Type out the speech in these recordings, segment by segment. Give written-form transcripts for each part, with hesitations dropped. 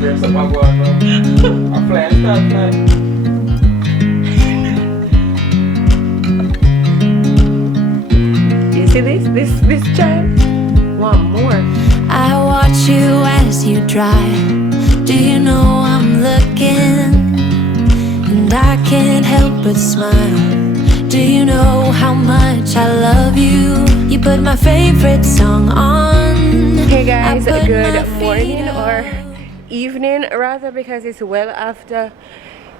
There's some going on. A fly start fly. You see this child? One more. I watch you as you drive. Do you know I'm looking? And I can't help but smile. Do you know how much I love you? You put my favorite song on. Hey guys, I put good my feet morning up. or evening rather, because it's well after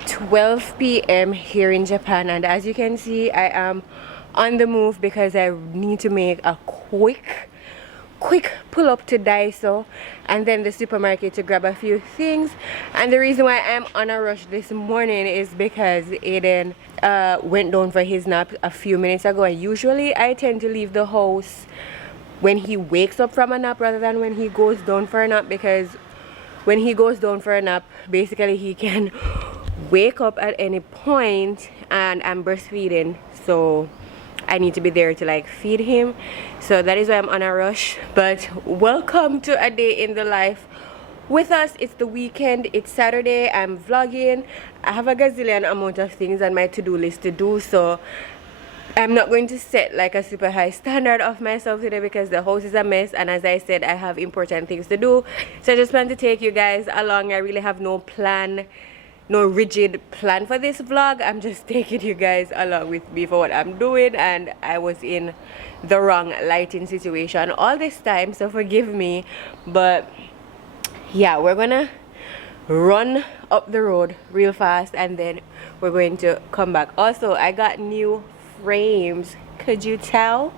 12 p.m. here in Japan, and as you can see I am on the move because I need to make a quick pull up to Daiso and then the supermarket to grab a few things. And the reason why I'm on a rush this morning is because Aiden went down for his nap a few minutes ago, and usually I tend to leave the house when he wakes up from a nap rather than when he goes down for a nap, because when he goes down for a nap basically he can wake up at any point, and I'm breastfeeding, so I need to be there to like feed him. So that is why I'm on a rush. But welcome to a day in the life with us. It's the weekend, it's Saturday, I'm vlogging. I have a gazillion amount of things on my to-do list to do, so I'm not going to set like a super high standard of myself today because the house is a mess, and as I said, I have important things to do. So I just plan to take you guys along. I really have no plan, no rigid plan for this vlog. I'm just taking you guys along with me for what I'm doing, and I was in the wrong lighting situation all this time, so forgive me. But yeah, we're gonna run up the road real fast and then we're going to come back. Also, I got new frames. Could you tell?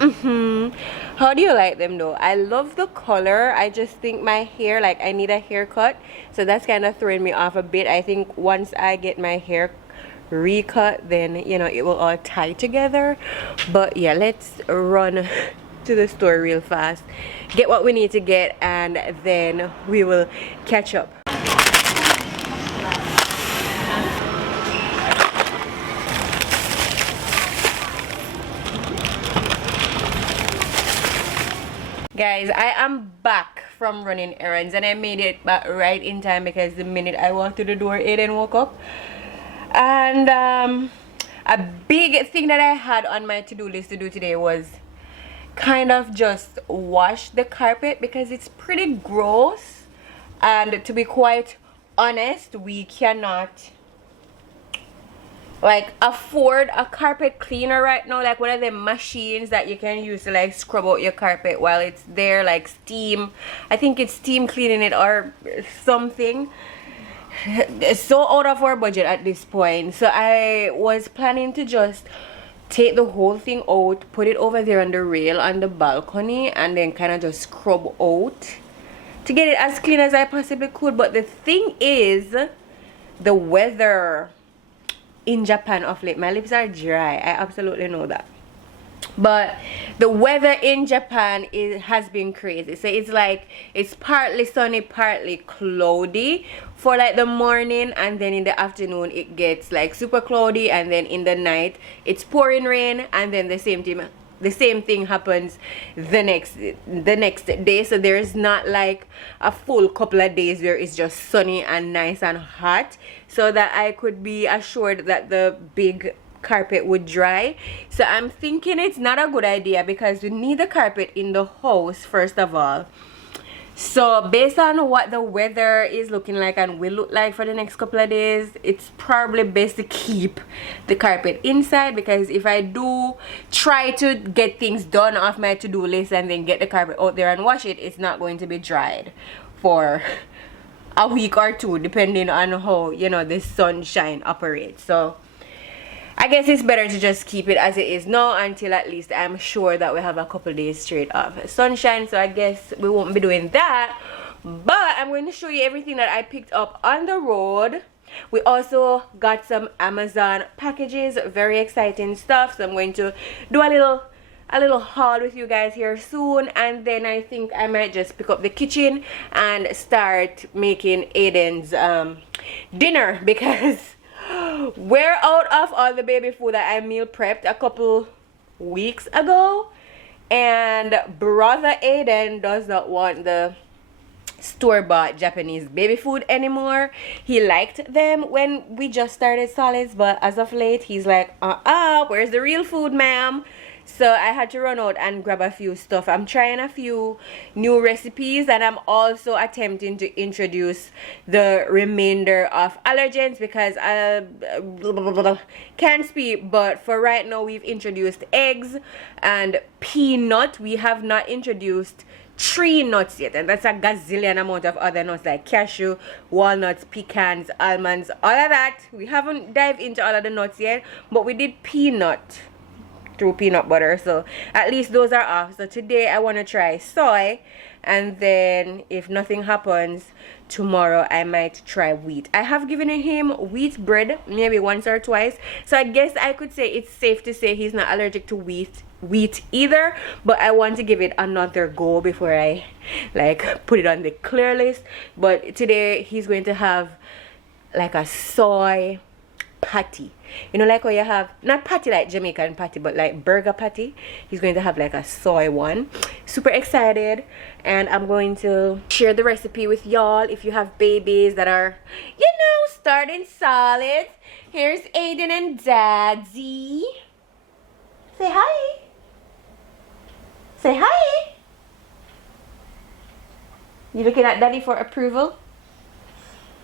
How do you like them though? I love the color. I just think my hair, like I need a haircut, so that's kind of throwing me off a bit. I think once I get my hair recut, then you know it will all tie together. But yeah, let's run to the store real fast, get what we need to get, and then we will catch up. Guys, I am back from running errands, and I made it back right in time because the minute I walked through the door, Aiden woke up. And a big thing that I had on my to-do list to do today was kind of just wash the carpet because it's pretty gross, and to be quite honest, we cannot like afford a carpet cleaner right now, like one of the machines that you can use to like scrub out your carpet while it's there, like steam. I think it's steam cleaning it or something. It's so out of our budget at this point, so I was planning to just take the whole thing out, put it over there on the rail on the balcony, and then kind of just scrub out to get it as clean as I possibly could. But the thing is, the weather in Japan of late, my lips are dry, I absolutely know that, but the weather in Japan has been crazy. So it's like it's partly sunny, partly cloudy for like the morning, and then in the afternoon it gets like super cloudy, and then in the night it's pouring rain, and then the same thing happens the next day. So there is not like a full couple of days where it's just sunny and nice and hot, so that I could be assured that the big carpet would dry. So I'm thinking it's not a good idea because we need the carpet in the house first of all. So based on what the weather is looking like and will look like for the next couple of days, it's probably best to keep the carpet inside, because if I do try to get things done off my to-do list and then get the carpet out there and wash it, it's not going to be dried for a week or two, depending on how, you know, the sunshine operates. So I guess it's better to just keep it as it is now until at least I'm sure that we have a couple days straight of sunshine. So I guess we won't be doing that, but I'm going to show you everything that I picked up on the road. We also got some Amazon packages, very exciting stuff, so I'm going to do a little haul with you guys here soon, and then I think I might just pick up the kitchen and start making Aiden's dinner, because we're out of all the baby food that I meal prepped a couple weeks ago, and brother Aiden does not want the store-bought Japanese baby food anymore. He liked them when we just started solids, but as of late he's like, where's the real food, ma'am? So I had to run out and grab a few stuff. I'm trying a few new recipes, and I'm also attempting to introduce the remainder of allergens because I can't speak. But for right now, we've introduced eggs and peanut. We have not introduced tree nuts yet, and that's a gazillion amount of other nuts like cashew, walnuts, pecans, almonds, all of that. We haven't dived into all of the nuts yet, but we did peanut through peanut butter, so at least those are off. So today I want to try soy, and then if nothing happens tomorrow I might try wheat. I have given him wheat bread maybe once or twice, so I guess I could say it's safe to say he's not allergic to wheat either, but I want to give it another go before I like put it on the clear list. But today he's going to have like a soy patty, you know, like how you have not patty like Jamaican patty, but like burger patty. He's going to have like a soy one. Super excited, and I'm going to share the recipe with y'all. If you have babies that are, you know, starting solids, here's Aiden and Daddy. Say hi. Say hi. You looking at Daddy for approval?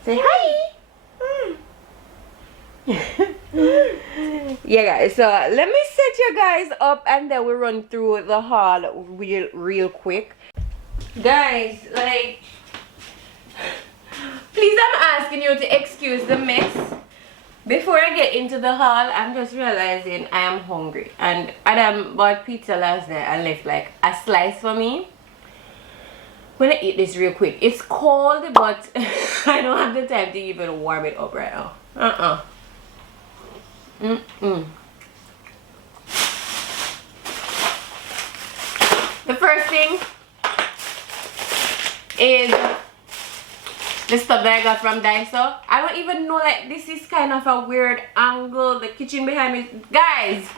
Say hi. Yeah guys, so let me set you guys up and then we'll run through the haul real quick. Guys, like, please, I'm asking you to excuse the mess. Before I get into the haul, I'm just realizing I am hungry, and Adam bought pizza last night and left like a slice for me. I'm gonna eat this real quick. It's cold, but I don't have the time to even warm it up right now. The first thing is the stuff that I got from Daiso. I don't even know, like, this is kind of a weird angle. The kitchen behind me, guys,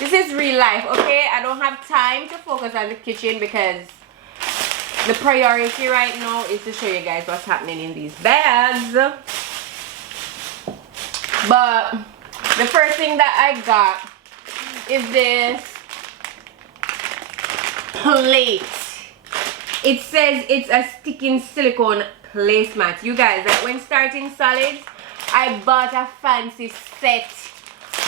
this is real life, okay? I don't have time to focus on the kitchen because the priority right now is to show you guys what's happening in these bags. But the first thing that I got is this plate. It says it's a sticking silicone placemat. You guys, like when starting solids, I bought a fancy set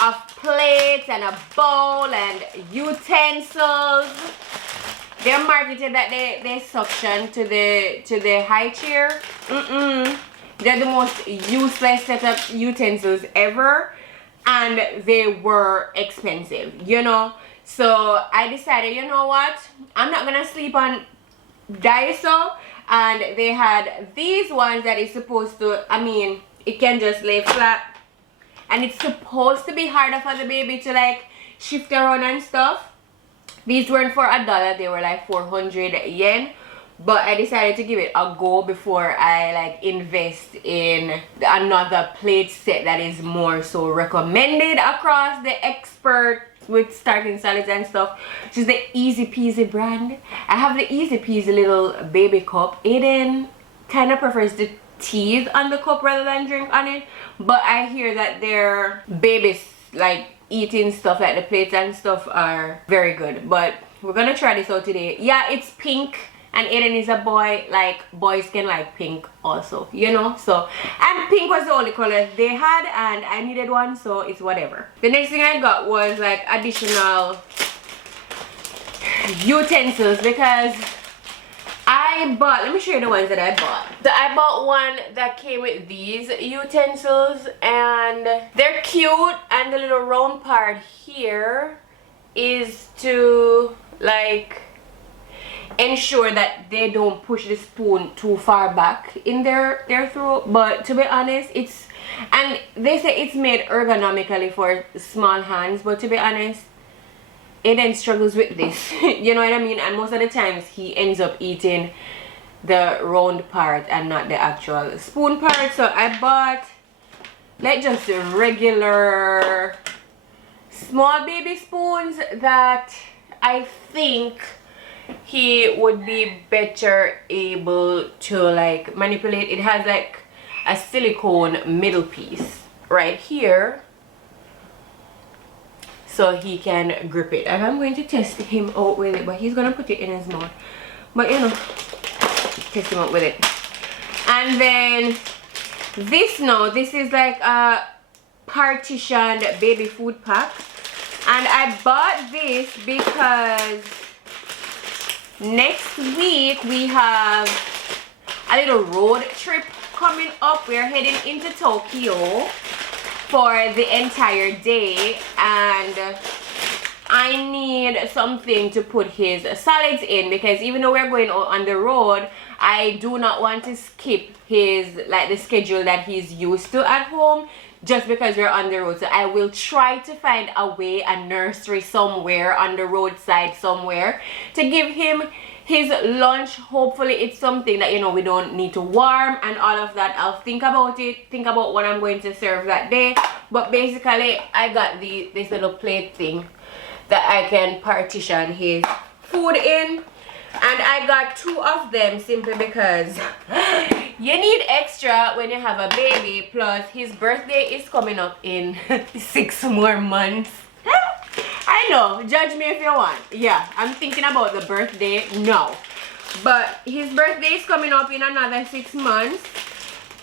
of plates and a bowl and utensils. They're marketed that they suction to the high chair. They're the most useless set of utensils ever, and they were expensive, you know. So I decided, you know what, I'm not gonna sleep on Daiso, and they had these ones that is supposed to, I mean, it can just lay flat, and it's supposed to be harder for the baby to like shift around and stuff. These weren't for $1, they were like 400 yen. But I decided to give it a go before I like invest in another plate set that is more so recommended across the expert with starting solids and stuff, which is the Easy Peasy brand. I have the Easy Peasy little baby cup. Aiden kind of prefers the teas on the cup rather than drink on it, but I hear that their babies like eating stuff like the plates and stuff are very good. But we're gonna try this out today. Yeah, it's pink, and Aiden is a boy, like boys can like pink also, you know. So, and pink was the only color they had and I needed one, so it's whatever. The next thing I got was like additional utensils because I bought, let me show you the ones that I bought. So I bought one that came with these utensils, and they're cute, and the little round part here is to like ensure that they don't push the spoon too far back in their throat. But to be honest, it's, and they say it's made ergonomically for small hands, but to be honest, Aiden struggles with this. You know what I mean? And most of the times he ends up eating the round part and not the actual spoon part. So I bought like just regular small baby spoons that I think he would be better able to like manipulate. It has like a silicone middle piece right here, so he can grip it. And I'm going to test him out with it, but he's gonna put it in his mouth. But you know, test him out with it. And then this is like a partitioned baby food pack, and I bought this because next week we have a little road trip coming up. We're heading into Tokyo for the entire day, and I need something to put his solids in, because even though we're going out on the road, I do not want to skip his like the schedule that he's used to at home just because we're on the road. So I will try to find a way, a nursery somewhere on the roadside somewhere, to give him his lunch. Hopefully it's something that, you know, we don't need to warm and all of that. I'll think about it, think about what I'm going to serve that day. But basically I got this little plate thing that I can partition his food in, and I got 2 of them simply because you need extra when you have a baby. Plus his birthday is coming up in 6 more months. I know, judge me if you want. Yeah, I'm thinking about the birthday now, but his birthday is coming up in another 6 months,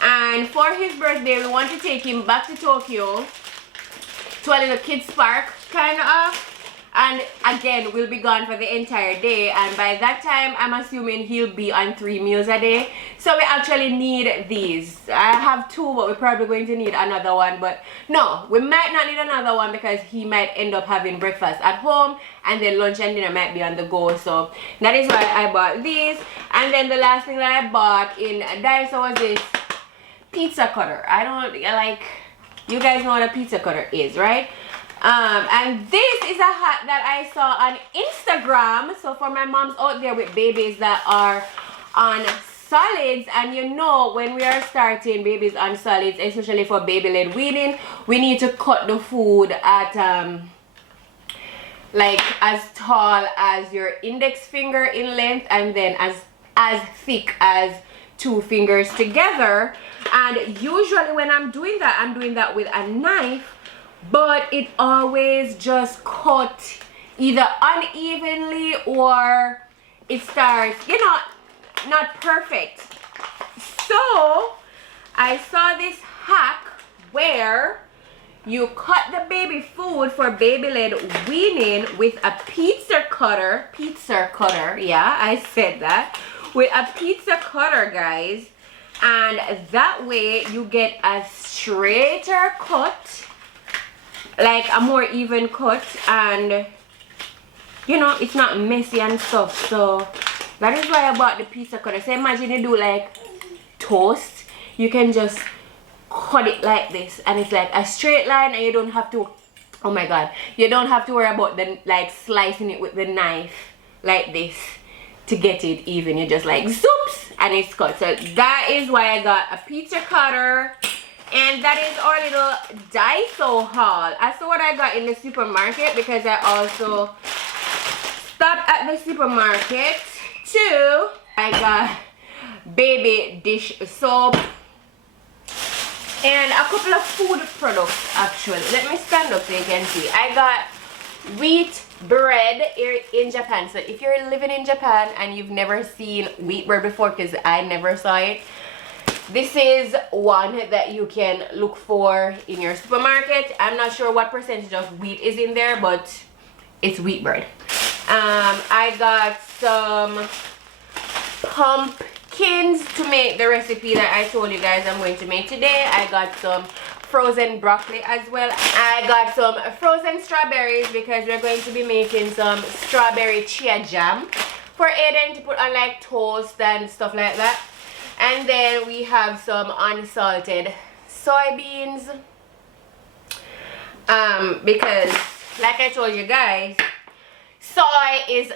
and for his birthday we want to take him back to Tokyo to a little kids park kind of. And again, we'll be gone for the entire day, and by that time I'm assuming he'll be on 3 meals a day. So we actually need these. I have 2, but we're probably going to need another one. But no, we might not need another one because he might end up having breakfast at home, and then lunch and dinner might be on the go. So that is why I bought these. And then the last thing that I bought in Daiso was this pizza cutter. I don't like, you guys know what a pizza cutter is, right? And this is a hat that I saw on Instagram. So for my moms out there with babies that are on solids, and you know, when we are starting babies on solids, especially for baby-led weaning, we need to cut the food at like as tall as your index finger in length, and then as thick as 2 fingers together. And usually when I'm doing that with a knife, but it always just cut either unevenly or it starts, you know, not perfect. So I saw this hack where you cut the baby food for baby-led weaning with a pizza cutter, yeah, I said that, with a pizza cutter, guys, and that way you get a straighter cut, like a more even cut, and you know, it's not messy and stuff. So that is why I bought the pizza cutter. So imagine you do like toast, you can just cut it like this, and it's like a straight line, and you don't have to, oh my god, you don't have to worry about the like slicing it with the knife like this to get it even. You just like zoops and it's cut. So that is why I got a pizza cutter. And that is our little Daiso haul. I saw what I got in the supermarket because I also stopped at the supermarket too. I got baby dish soap and a couple of food products actually. Let me stand up so you can see. I got wheat bread here in Japan. So if you're living in Japan and you've never seen wheat bread before, because I never saw it, this is one that you can look for in your supermarket. I'm not sure what percentage of wheat is in there, but it's wheat bread. I got some pumpkins to make the recipe that I told you guys I'm going to make today. I got some frozen broccoli as well. I got some frozen strawberries because we're going to be making some strawberry chia jam for Aiden to put on like toast and stuff like that. And then we have some unsalted soybeans, because like I told you guys, soy is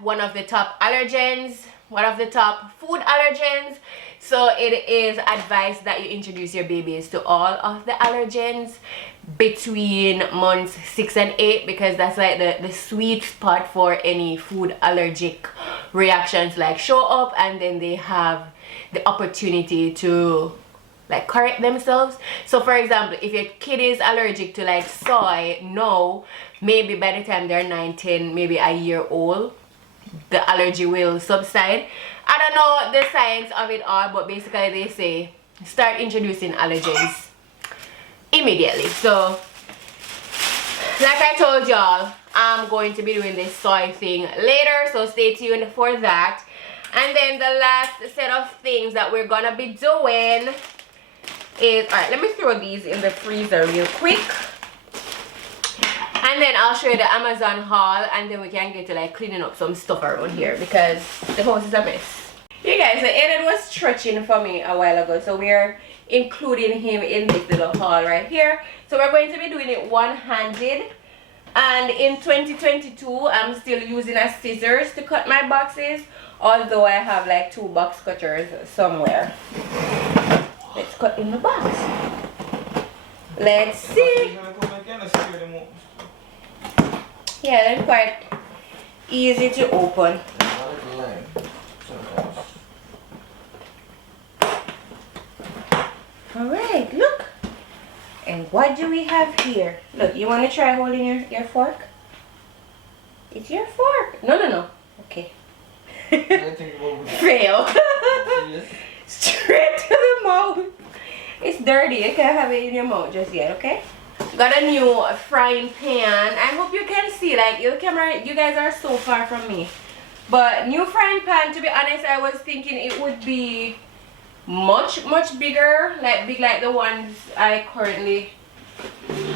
one of the top allergens, one of the top food allergens. So it is advised that you introduce your babies to all of the allergens between months 6 and 8, because that's like the sweet spot for any food allergic reactions like show up, and then they have the opportunity to like correct themselves. So for example, if your kid is allergic to like soy, no, maybe by the time they're 9, 10, maybe a year old, the allergy will subside. I don't know the science of it all, but basically they say start introducing allergens immediately. So like I told y'all, I'm going to be doing this soy thing later, so stay tuned for that. And then the last set of things that we're gonna be doing is, all right, let me throw these in the freezer real quick, and then I'll show you the Amazon haul, and then we can get to like cleaning up some stuff around here because the house is a mess. You guys, so Aiden was stretching for me a while ago, so we're including him in this little haul right here. So we're going to be doing it one-handed, and in 2022 I'm still using a scissors to cut my boxes, although I have like 2 box cutters somewhere. Let's cut in the box. Let's see. Yeah, they're quite easy to open. Alright, look. And what do we have here? Look, you want to try holding your fork? It's your fork. No. Okay. Fail. Straight to the mouth. It's dirty. You can't have it in your mouth just yet, okay? Got a new frying pan. I hope you can see, like, your camera, you guys are so far from me. But new frying pan, to be honest, I was thinking it would be much bigger, like big like the ones I currently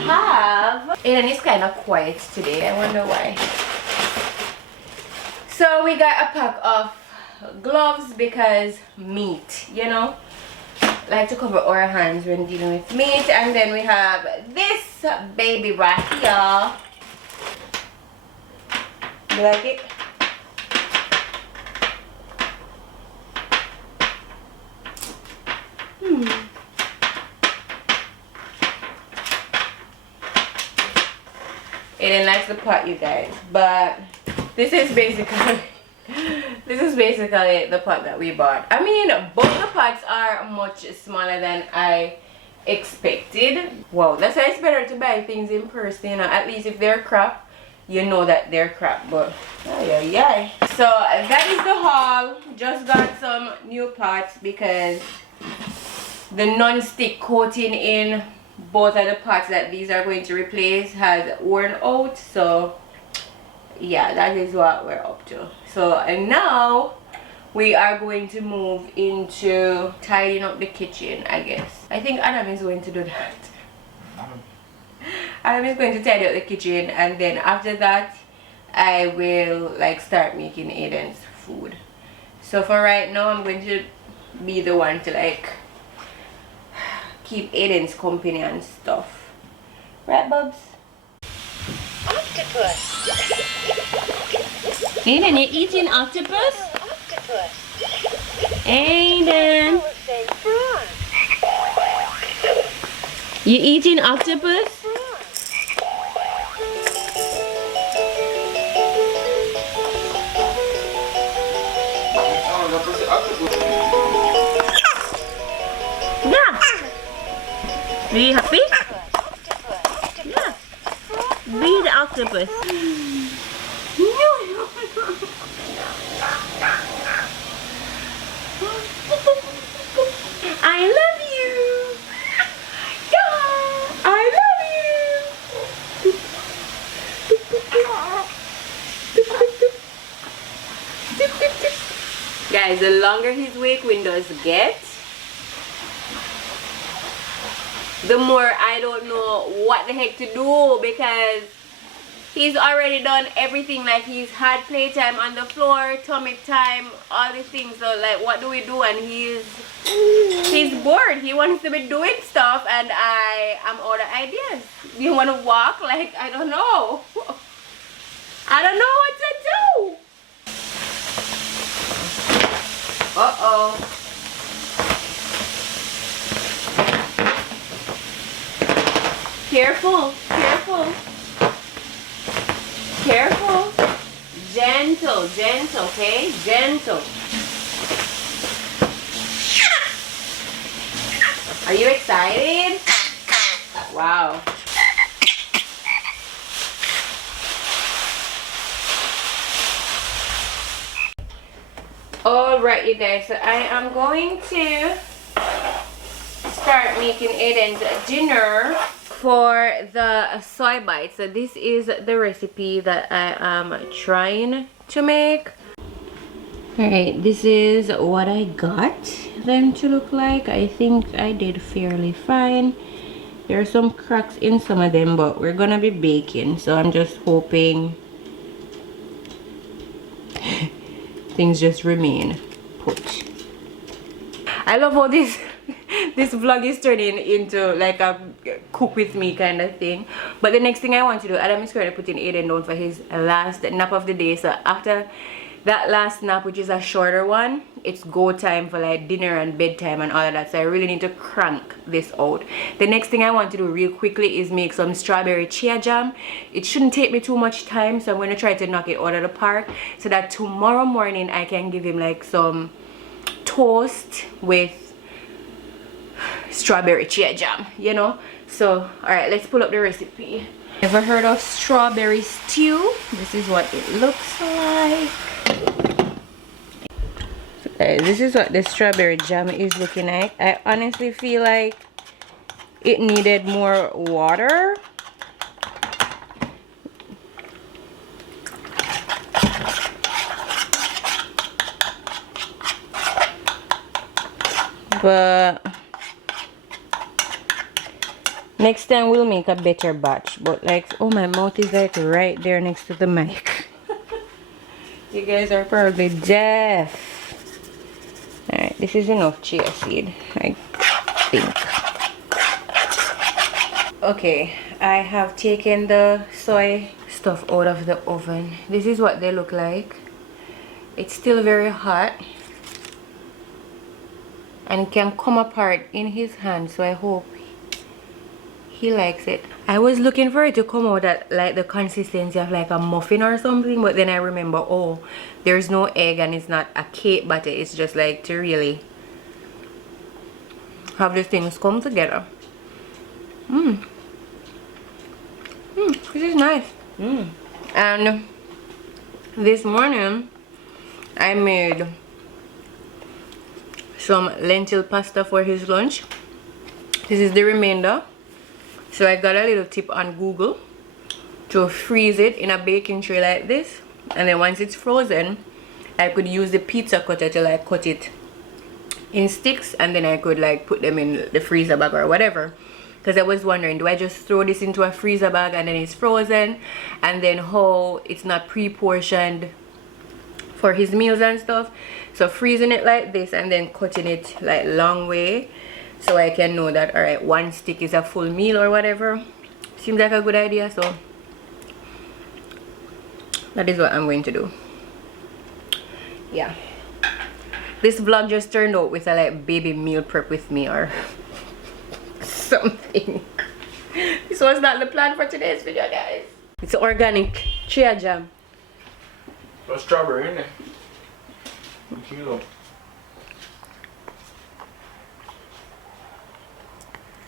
have. And it's kind of quiet today. I wonder why. So we got a pack of gloves because meat, you know, like to cover our hands when dealing with meat. And then we have this baby right here. You like it? Aiden likes the pot, you guys, but this is basically the pot that we bought. I mean, both the pots are much smaller than I expected. Wow, that's why it's better to buy things in person, you know. At least if they're crap, you know that they're crap. But yeah. So that is the haul. Just got some new pots because the non-stick coating in both of the pots that these are going to replace has worn out. So yeah, that is what we're up to. So and now we are going to move into tidying up the kitchen, I guess. I think Adam is going to do that. Adam is going to tidy up the kitchen, and then after that I will like start making Aiden's food. So for right now I'm going to be the one to like keep Aiden's company and stuff. Right, Bubs? Octopus. Aiden, you eating octopus? Octopus. Aiden, Frog. you eating octopus? Yeah. Are you happy? Yeah. Be the octopus. I love you. Yeah, I love you. Guys, the longer his wake windows get, the more I don't know what the heck to do, because he's already done everything. Like, he's had playtime on the floor, tummy time, all these things. So like, what do we do? And he's bored. He wants to be doing stuff, and I am out of ideas. You want to walk? Like, I don't know. I don't know what to do. Uh-oh. Careful, careful. Careful. Gentle, gentle, okay? Gentle. Are you excited? Wow. Alright, you guys, so I am going to start making Aiden's dinner for the soy bites. So this is the recipe that I am trying to make. Alright, this is what I got them to look like. I think I did fairly fine. There are some cracks in some of them, but we're gonna be baking, so I'm just hoping things just remain put. I love how this vlog is turning into like a cook with me kind of thing. But the next thing I want to do, Adam is currently putting Aiden down for his last nap of the day. So after that last nap, which is a shorter one, it's go time for like dinner and bedtime and all of that. So I really need to crank this out. The next thing I want to do real quickly is make some strawberry chia jam. It shouldn't take me too much time, so I'm going to try to knock it out of the park so that tomorrow morning I can give him like some toast with strawberry chia jam, you know. So alright, let's pull up the recipe. Ever heard of strawberry stew? This is what it looks like. This is what the strawberry jam is looking like. I honestly feel like it needed more water. But next time we'll make a better batch. But like, oh, my mouth is like right there next to the mic. You guys are probably deaf. Alright, this is enough chia seed, I think. Okay, I have taken the soy stuff out of the oven. This is what they look like. It's still very hot and can come apart in his hand, so I hope he likes it. I was looking for it to come out at like the consistency of like a muffin or something, but then I remember, oh, there's no egg and it's not a cake batter. It's just like to really have the things come together. This is nice. And this morning I made some lentil pasta for his lunch. This is the remainder. So I got a little tip on Google to freeze it in a baking tray like this, and then once it's frozen I could use the pizza cutter to like cut it in sticks, and then I could like put them in the freezer bag or whatever. Because I was wondering, do I just throw this into a freezer bag and then it's frozen, and then how it's not pre-portioned for his meals and stuff. So freezing it like this and then cutting it like long way, so I can know that alright, one stick is a full meal or whatever. Seems like a good idea, so that is what I'm going to do. Yeah, this vlog just turned out with a like baby meal prep with me or something. This was not the plan for today's video, guys. It's organic chia jam. There's strawberry in there. Kilo.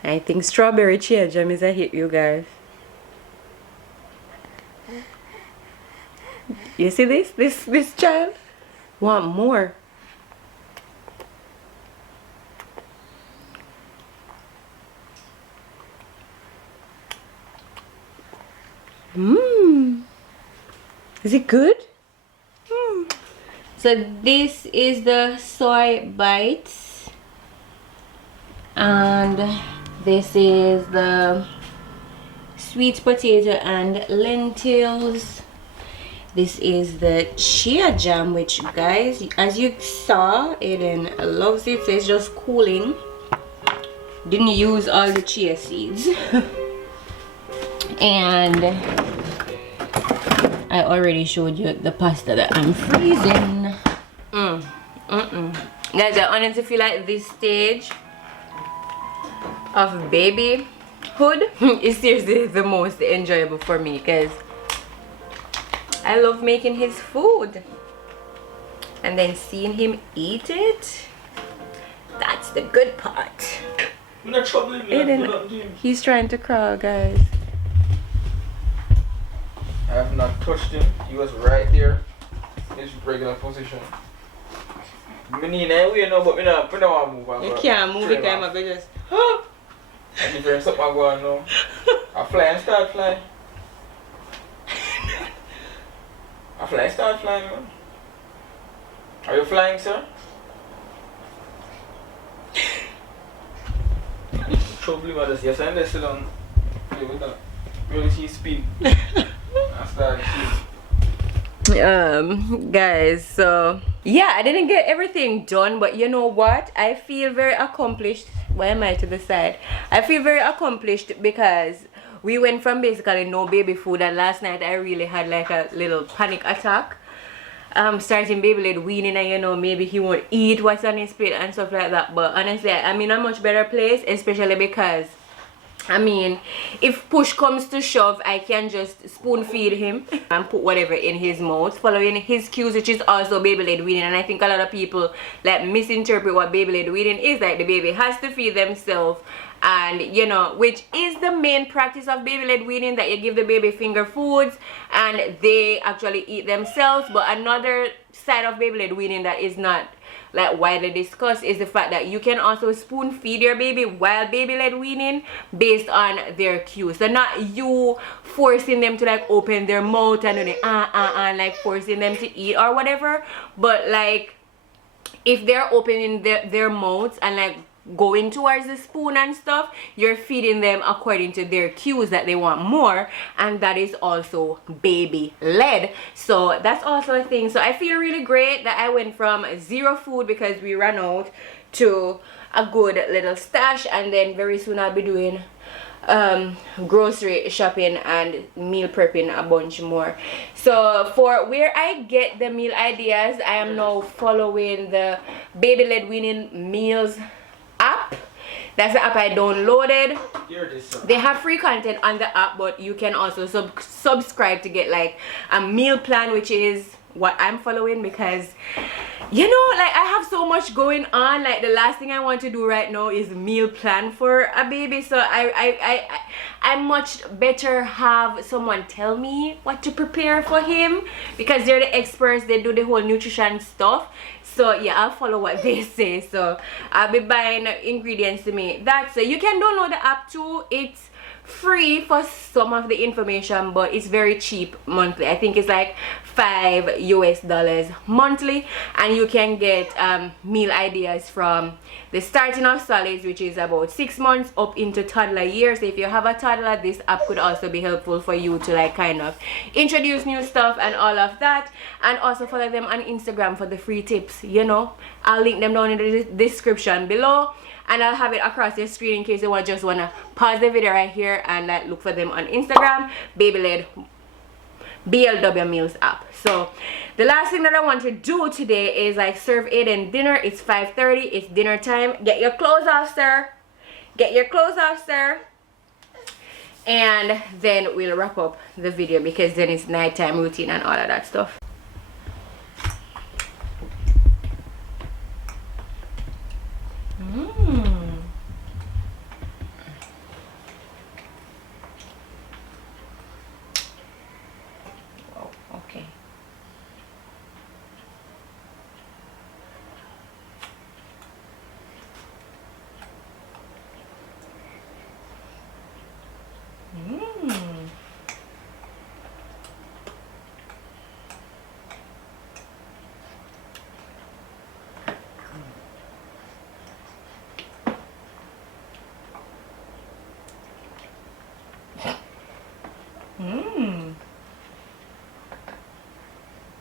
I think strawberry chia jam is a hit, you guys. You see this child want more. Is it good? So this is the soy bites, and this is the sweet potato and lentils. This is the chia jam, which, guys, as you saw, Aiden loves it, so it's just cooling. Didn't use all the chia seeds. And I already showed you the pasta that I'm freezing. Guys, I honestly feel like this stage of baby hood is seriously the most enjoyable for me because I love making his food and then seeing him eat it. That's the good part. He's trying to crawl, guys. I have not touched him. He was right there in his regular position. I need that way now, but I don't want to move. You can't move it, I'm going to just. I need to something going now. I fly and start flying. I fly and start flying, man. Are you flying, sir? Trouble with this. Yes, I sit down. Play with that. Really see speed. I start Guys, so yeah, I didn't get everything done, but you know what? I feel very accomplished. Why am I to the side? I feel very accomplished because we went from basically no baby food, and last night I really had like a little panic attack. Starting baby led weaning, and you know, maybe he won't eat what's on his plate and stuff like that. But honestly, I'm in a much better place, especially because I mean, if push comes to shove, I can just spoon feed him and put whatever in his mouth, following his cues, which is also baby led weaning. And I think a lot of people like misinterpret what baby led weaning is. Like the baby has to feed themselves, and you know, which is the main practice of baby led weaning, that you give the baby finger foods and they actually eat themselves. But another side of baby led weaning that is not like widely discussed is the fact that you can also spoon feed your baby while baby led weaning based on their cues. So not you forcing them to like open their mouth and then like forcing them to eat or whatever, but like if they're opening their mouths and like going towards the spoon and stuff, you're feeding them according to their cues that they want more, and that is also baby led. So that's also a thing. So I feel really great that I went from zero food because we ran out to a good little stash, and then very soon I'll be doing grocery shopping and meal prepping a bunch more. So for where I get the meal ideas, I am now following the baby led weaning meals app. That's the app I downloaded. They have free content on the app, but you can also subscribe to get like a meal plan, which is what I'm following because you know, like I have so much going on. Like the last thing I want to do right now is meal plan for a baby, so I much better have someone tell me what to prepare for him because they're the experts. They do the whole nutrition stuff. So yeah, I'll follow what they say. So I'll be buying ingredients to make that. So you can download the app too. It's free for some of the information, but it's very cheap monthly. I think it's like $5 US monthly, and you can get meal ideas from the starting of solids, which is about 6 months up into toddler years. So if you have a toddler, this app could also be helpful for you to like kind of introduce new stuff and all of that. And also follow them on Instagram for the free tips. You know, I'll link them down in the description below, and I'll have it across your screen in case you just want to pause the video right here and like look for them on Instagram. Baby led BLW meals app. So the last thing that I want to do today is like serve Aiden dinner. It's 5:30, it's dinner time. Get your clothes off, sir. Get your clothes off, sir. And then we'll wrap up the video because then it's nighttime routine and all of that stuff. Wow, okay.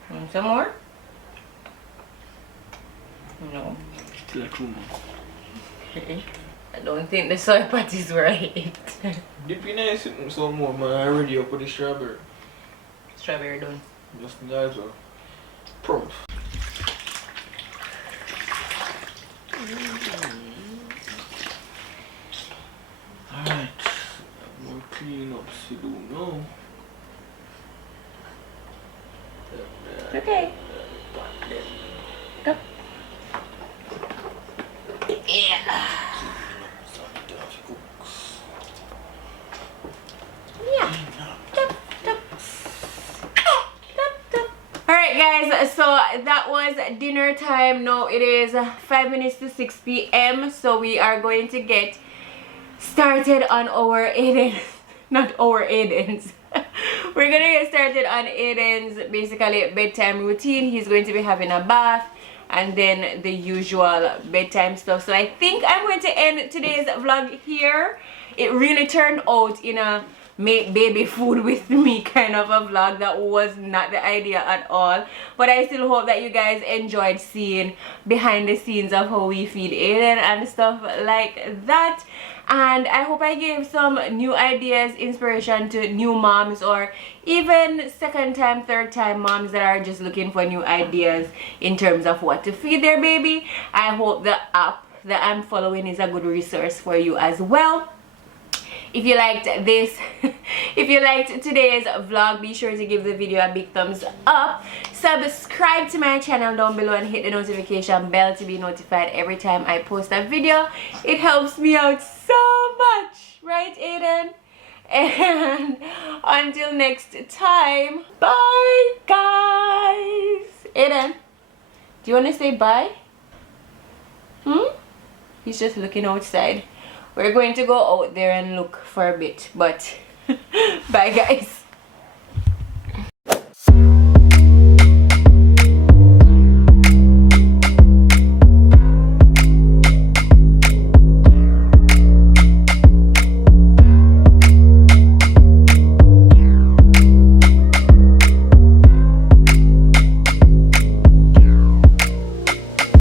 Want some more? No. I don't think the soy patties were right. Dip in there some more, man. I already up with the strawberry. Strawberry done. Just that well. Prompt. Alright. don't know. Okay. Go. Yeah. Alright guys, so that was dinner time. Now it is 5 minutes to 6 p.m. So we are going to get started on our Aiden's, not our Aiden's. We're gonna get started on Aiden's basically bedtime routine. He's going to be having a bath and then the usual bedtime stuff. So I think I'm going to end today's vlog here. It really turned out in a make baby food with me kind of a vlog. That was not the idea at all, but I still hope that you guys enjoyed seeing behind the scenes of how we feed Aiden and stuff like that. And I hope I gave some new ideas, inspiration to new moms or even second time, third time moms that are just looking for new ideas in terms of what to feed their baby. I hope the app that I'm following is a good resource for you as well. If you liked this, if you liked today's vlog, be sure to give the video a big thumbs up. Subscribe to my channel down below and hit the notification bell to be notified every time I post a video. It helps me out so much, right, Aiden? And until next time, bye, guys. Aiden, do you want to say bye? He's just looking outside. We're going to go out there and look for a bit, but bye guys.